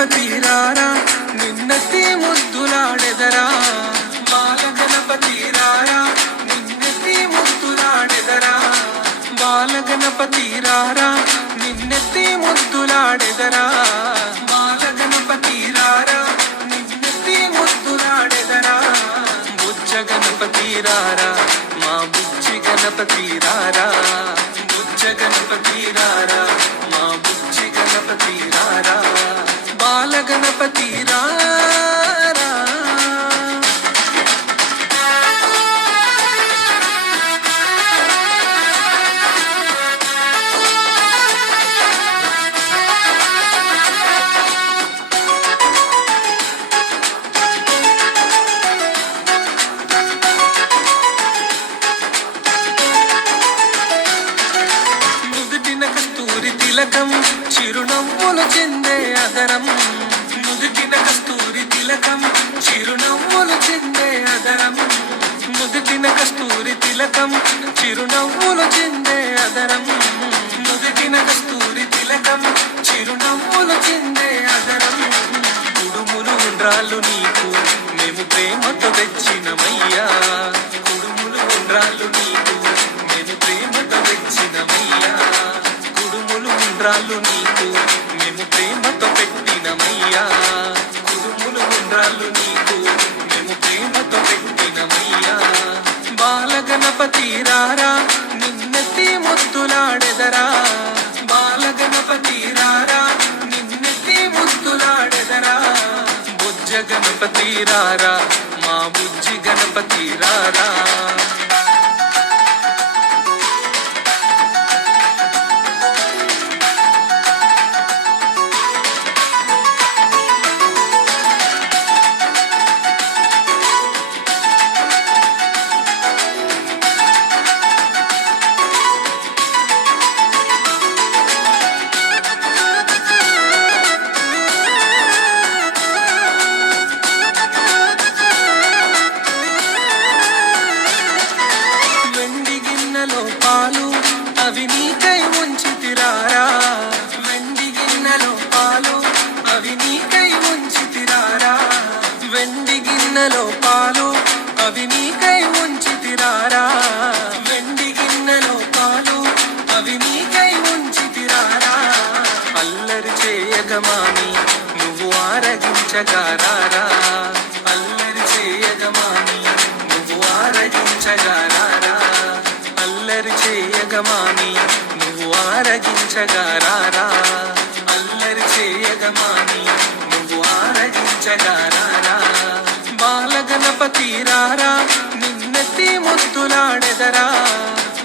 గణపతి రారా నిన్నెత్తి ముద్దులాడెదరా బాల గణపతి రారా నిన్నెత్తి ముద్దులాడెదరా బాల గణపతి రారా నిన్నెత్తి ముద్దులాడెదరా బాల గణపతి రారా నిన్నెత్తి ముద్దులాడెదరా బుజ్జ గణపతి రారా మా బుజ్జి గణపతి రారా బుజ్జ గణపతి రారా మా బుజ్జి గణపతి రారా బాల గణపతి రారా తిలకం చిరునవ్వులు చెందే అదరం నుదుటిన కస్తూరి తిలకం చిరునవ్వులు చెందే అదరం నుదుటిన కస్తూరి తిలకం చిరునవ్వులు చెందే అదరం నుదుటిన కస్తూరి తిలకం చిరునవ్వులు చెందే అదరం కుడుములు ఉండ్రాళ్ళు నీకు మేము ప్రేమతో తెచ్చినమయ్యా కుడుములు ఉండ్రాళ్ళు నీకు మేము ప్రేమతో తెచ్చినమయ్యా ఉండ్రాళ్ళు నీకు మేము ప్రేమతో పెట్టినమయ్యా కుడుములు ఉండ్రాళ్ళు నీకు మేము ప్రేమతో పెట్టినమయ్యా బాల గణపతి రారా నిన్నెత్తి ముద్దులాడెదరా బాల గణపతి రారా నిన్నెత్తి ముద్దులాడెదరా బుజ్జ గణపతి రారా మా బుజ్జి గణపతి రారా అవి నీకై ఉంచితిరారా వెండి గిన్నెలో పాలు అవి నీకై ఉంచితిరారా వెండి గిన్నెలో పాలు అవి నీకై ఉంచితిరారా వెండి గిన్నెలో పాలు అవి నీకై ఉంచితిరారా అల్లరి చేయగమాని నువ్వు ఆరగించగారారా అల్లరి చేయగమాని నువ్వు ఆరగించగారారా అల్లరి చేయగమాని నువ్వు ఆరగించగారారా అల్లరి చేయగమాని నువ్వు ఆరగించగారారా బాల గణపతి రారా నిన్నెత్తి ముద్దులాడెదరా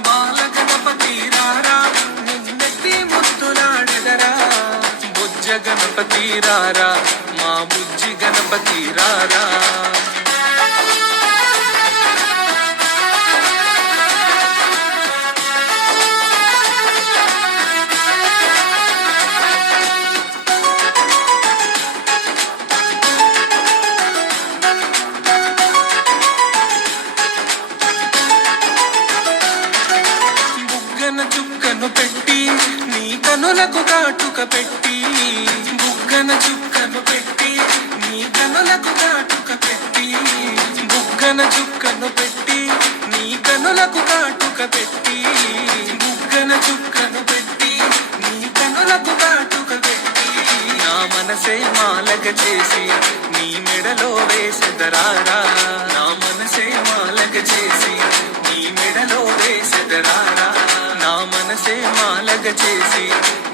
బాల గణపతి రారా నిన్నెత్తి ముద్దులాడెదరా బుజ్జ గణపతి రారా మా బుజ్జి గణపతి రారా చుక్కను పెట్టి నీ కనులకు కాటుక పెట్టి బుగ్గన చుక్కను పెట్టి నీ కనులకు కాటుక పెట్టి బుగ్గన చుక్కను పెట్టి నీ కనులకు కాటుక పెట్టి బుగ్గన చుక్కను పెట్టి నీ కనులకు కాటుక పెట్టి నా మనసే మాలగ చేసి నీ మెడలో వేసెదరారా నా మనసే మాలగ చేసి నీ మెడలో వేసెదరారా నా మనసే మాలగ చేసి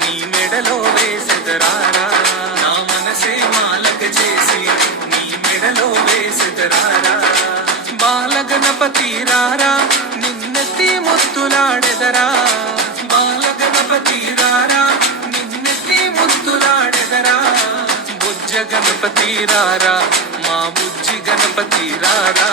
నీ మెడలో వేసెదరారా నా మనసే మాలగ చేసి నీ మెడలో వేసెదరారా బాల గణపతి రారా నిన్నెత్తి ముద్దులాడెదరా బాల గణపతి రారా నిన్నెత్తి ముద్దులాడెదరా బుజ్జ గణపతి రారా మా బుజ్జి గణపతి రారా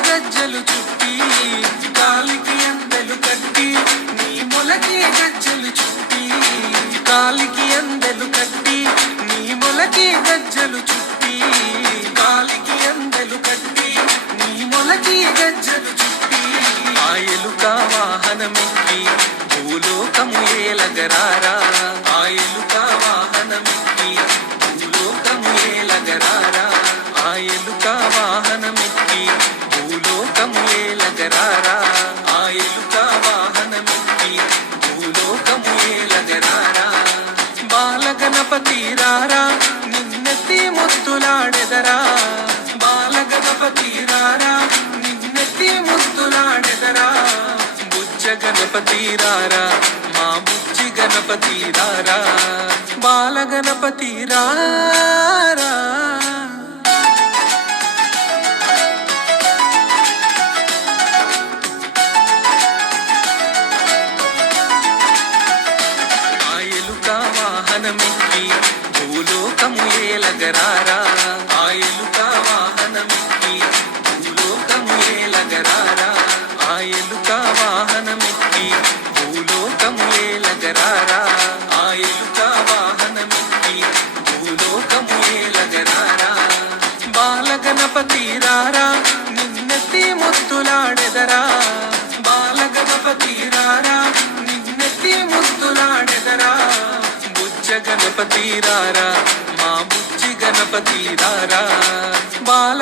గజ్జలు చుట్టి కాలికి అందెలు కట్టి నీ మొలకి గజ్జలు చుట్టి కాలికి అందెలు కట్టి నీ మొలకి గజ్జలు చుట్టి కాలికి అందెలు కట్టి నీ మొలకి గజ్జలు చుట్టి ఆ ఎలుక వాహనమెక్కి భూలోకము ఏలగరారా ఆ ఎలుక వాహనమెక్కి భూలోకము ఏలగరారా ఆ ఎలుక వాహనమెక్కి భూలోకము ఏలగరారా ఆ ఎలుక వాహనమెక్కి భూలోకము ఏలగరారా బాలగణపతి రారా నిన్నెత్తి ముద్దులాడెదరా బాలగణపతి రారా నిన్నెత్తి ముద్దులాడెదరా బుజ్జ గణపతి రారా మా బుజ్జి గణపతి రారా బాలగణపతి రారా ఆ ఎలుక వాహనమెక్కి భూలోకము ఏలగరారా ఆ ఎలుక వాహనమెక్కి భూలోకము ఏలగరారా ఆ ఎలుక వాహనమెక్కి భూలోకము ఏలగరారా ఆ ఎలుక వాహనమెక్కి భూలోకము ఏలగరారా బాలగణపతి రారా నిన్నెత్తి ముద్దులాడెదరా బాలగణపతి రారా నిన్నెత్తి ముద్దులాడెదరా బుజ్జ గణపతి రారా మా బుజ్జి గణపతి రారా బాల